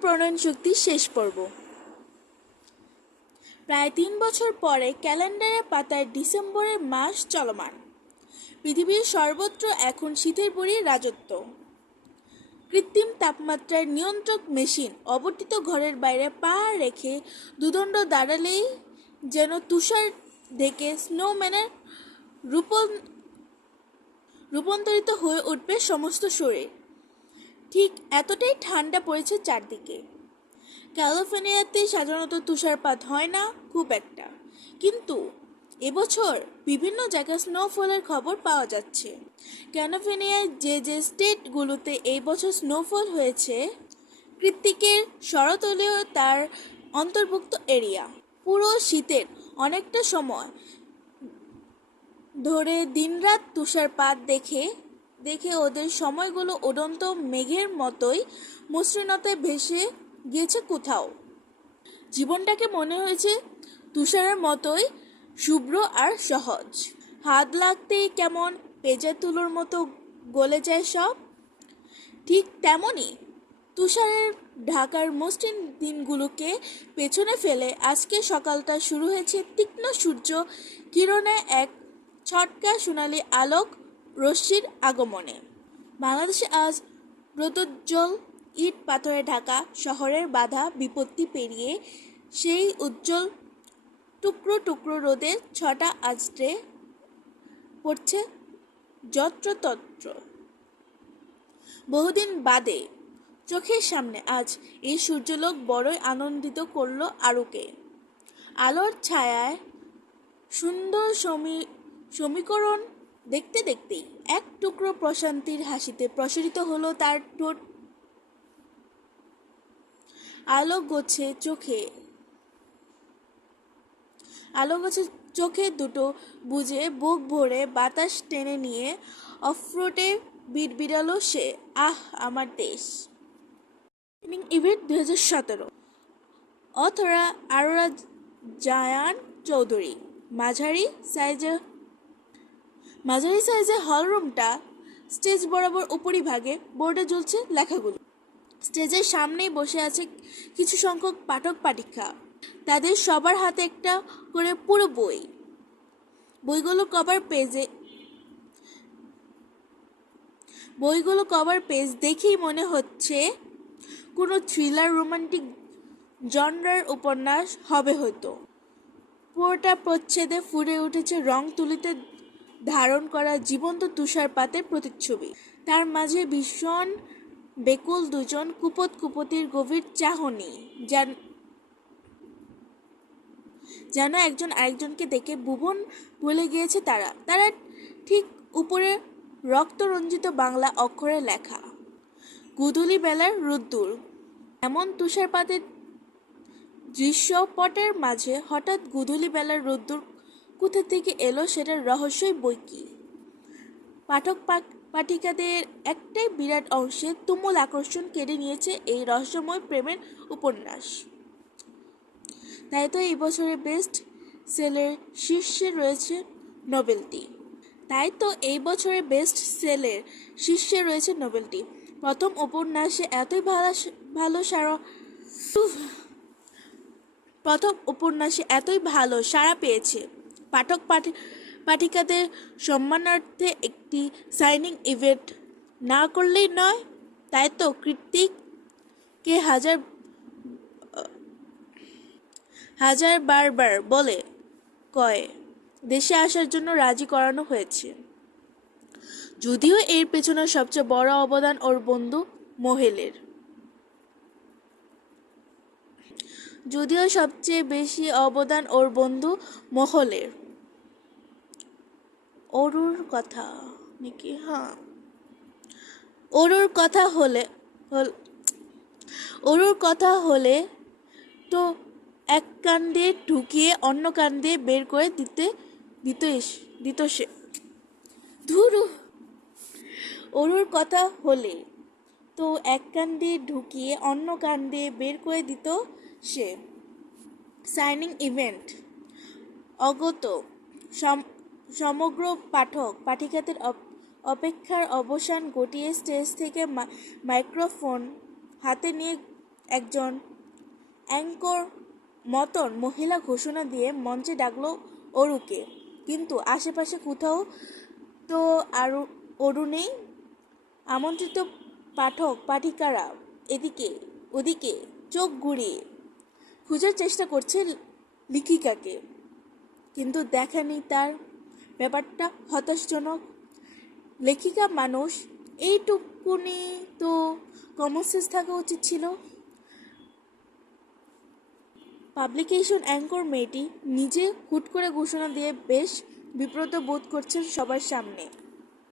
প্রণয়ন শক্তি শেষ পর্ব। প্রায় তিন বছর পরে ক্যালেন্ডারের পাতায় ডিসেম্বরের মাস চলমান। পৃথিবীর সর্বত্র এখন শীতের বড়ি রাজত্ব। কৃত্রিম তাপমাত্রার নিয়ন্ত্রক মেশিন অবর্তিত ঘরের বাইরে পা রেখে দুদণ্ড দাঁড়ালেই যেন তুষার ঢেকে স্নোম্যানের রূপন, রূপান্তরিত হয়ে উঠবে সমস্ত শরীর। ঠিক এতটাই ঠান্ডা পড়েছে চারদিকে। ক্যালিফোর্নিয়াতে সাধারণত তুষারপাত হয় না, খুব একটা। কিন্তু এবছর বিভিন্ন জায়গায় স্নোফলের খবর পাওয়া যাচ্ছে। ক্যালিফোর্নিয়ার যে যে স্টেটগুলোতে এই বছর স্নোফল হয়েছে, কৃত্তিকের শরতলীয় তার অন্তর্ভুক্ত এরিয়া। পুরো শীতের অনেকটা সময় ধরে দিনরাত তুষারপাত দেখে দেখে ওদের সময়গুলো উড়ন্ত মেঘের মতোই মসৃণতায় ভেসে গিয়েছে কোথাও। জীবনটাকে মনে হয়েছে তুষারের মতোই শুভ্র আর সহজ। হাত লাগতেই কেমন পেঁজা তুলোর মতো গলে যায় সব। ঠিক তেমনই তুষারের ঢাকার মসৃণ দিনগুলোকে পেছনে ফেলে আজকে সকালটা শুরু হয়েছে তীক্ষ্ণ সূর্য কিরণে এক ছটকা সোনালি আলোক রশ্মির আগমনে। বাংলাদেশে আজ রোদোজ্জ্বল ইট পাথরে ঢাকা শহরের বাধা বিপত্তি পেরিয়ে সেই উজ্জ্বল টুকরো টুকরো রোদের ছটা আজটে পড়ছে যত্রতত্র। বহুদিন বাদে চোখের সামনে আজ এই সূর্যলোক বড়ই আনন্দিত করল আরুকে। আলোর ছায়ায় সুন্দর সমী, সমীকরণ দেখতে দেখতেই এক টুকরো প্রশান্তির হাসিতে প্রসারিত হলো তার ঠোঁট। আলো গোছে চোখে। আলো গোছে চোখে দুটো বুঝে বুক ভরে বাতাস টেনে নিয়ে অফরোটে বিড়বিড়ালো সে, আহ, আমার দেশ। ইভেন্ট দু হাজার সতেরো। অথরা আরোরা জায়ান চৌধুরী, মাঝারি সাইজে মাঝারি সাইজে হলরুমটা স্টেজ বরাবর উপরিভাগে বোর্ডে ঝুলছে লেখাগুলো। স্টেজের সামনেই বসে আছে কিছু সংখ্যক পাঠক পাঠিকা তাদের সবার হাতে একটা করে পুরো বই। বইগুলো কভার পেজে বইগুলো কভার পেজ দেখেই মনে হচ্ছে কোনো থ্রিলার রোমান্টিক জনরার উপন্যাস হবে হয়তো। পুরোটা প্রচ্ছেদে ফুটে উঠেছে রং তুলিতে ধারণ করা জীবন্ত তুষারপাতের প্রতিচ্ছবি। তার মাঝে ভীষণ বেকুল দুজন কুপত কুপতির গভীর চাহনি, যেন যেন একজন আরেকজনকে দেখে ভুবন বলে গিয়েছে তারা। তারা ঠিক উপরে রক্তরঞ্জিত বাংলা অক্ষরে লেখা, গুধুলি বেলার রোদ্দুর। এমন তুষারপাতের দৃশ্যপটের মাঝে হঠাৎ গুধুলি বেলার রোদ্দুর কোথা থেকে এলো সেটার রহস্যই বই কি? পাঠক পাঠিকাদের একটাই বিরাট অংশে তুমুল আকর্ষণ কেড়ে নিয়েছে এই রহস্যময় প্রেমের উপন্যাস। তাই তো এই বছরের বেস্ট সেলের শীর্ষে রয়েছে নোবেলটি তাই তো এই বছরের বেস্ট সেলের শীর্ষে রয়েছে নোবেলটি প্রথম উপন্যাসে এতই ভালো ভালো সারা প্রথম উপন্যাসে এতই ভালো সাড়া পেয়েছে। পাঠক পাঠি, পাঠিকাদের সম্মানার্থে একটি সাইনিং ইভেন্ট না করলেই নয়, তাই তো কৃত্তিককে হাজার হাজার বারবার বলে, কয়, দেশে আসার জন্য রাজি করানো হয়েছে। যদিও এর পেছনে সবচেয়ে বড় অবদান ওর বন্ধু মহেলের। যদিও সবচেয়ে বেশি অবদান ওর বন্ধু মহলের। অরুর কথা নাকি? হ্যাঁ। অরুর কথা হলে অরুর কথা হলে তো এক দিয়ে ঢুকিয়ে অন্য দিয়ে বের করে দিতে, দিত দিত সে। ধুরু। অরুর কথা হলে তো এক দিয়ে ঢুকিয়ে অন্য দিয়ে বের করে দিত সে। Signing event. অগত সমগ্র পাঠক পাঠিকাদের অপেক্ষার অবসান ঘটিয়ে স্টেজ থেকে মাইক্রোফোন হাতে নিয়ে একজন অ্যাঙ্কর মতন মহিলা ঘোষণা দিয়ে মঞ্চে ডাকলো অরুকে। কিন্তু আশেপাশে কোথাও তো আরও অরু নেই। আমন্ত্রিত পাঠক, পাঠিকারা এদিকে, ওদিকে চোখ ঘুরিয়ে খোঁজার চেষ্টা করছে লিখিকাকে। কিন্তু দেখা তার ব্যাপারটা হতাশজনক। লেখিকা মানুষ, এইটুকুনি তো কমন থাকা উচিত ছিল। পাবলিকেশন অ্যাঙ্কর মেয়েটি নিজে হুট করে ঘোষণা দিয়ে বেশ বিব্রত বোধ করছেন সবার সামনে।